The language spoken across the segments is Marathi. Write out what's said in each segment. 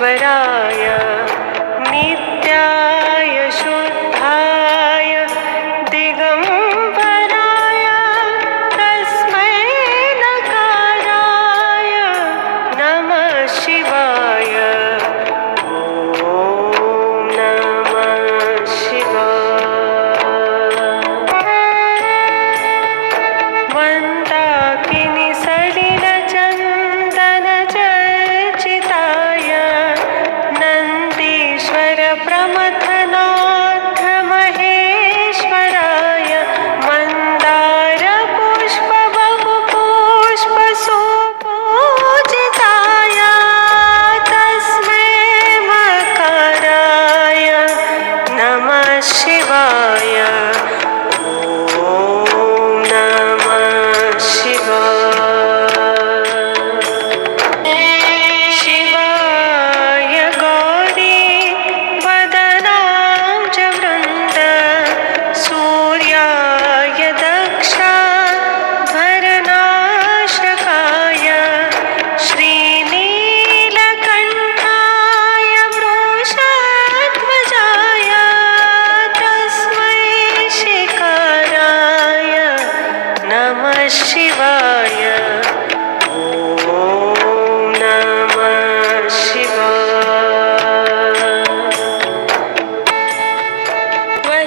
वराय शिवाय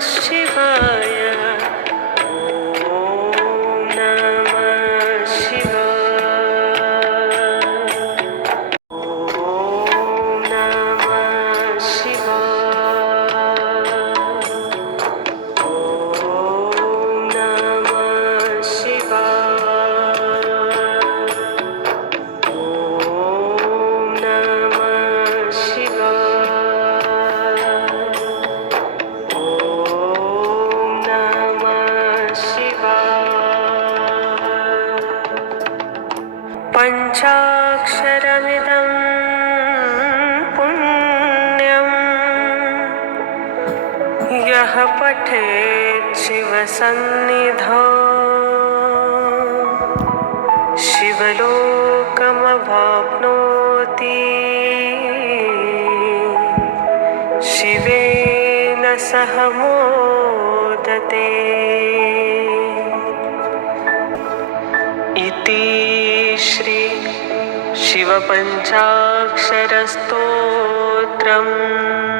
আসছে पञ्चाक्षरमिदं पुण्यं यः पठेत् शिवसन्निधो। शिवलोकमवाप्नोति। शिवेन सह मोदते। इति शिवपञ्चाक्षरस्तोत्रम्।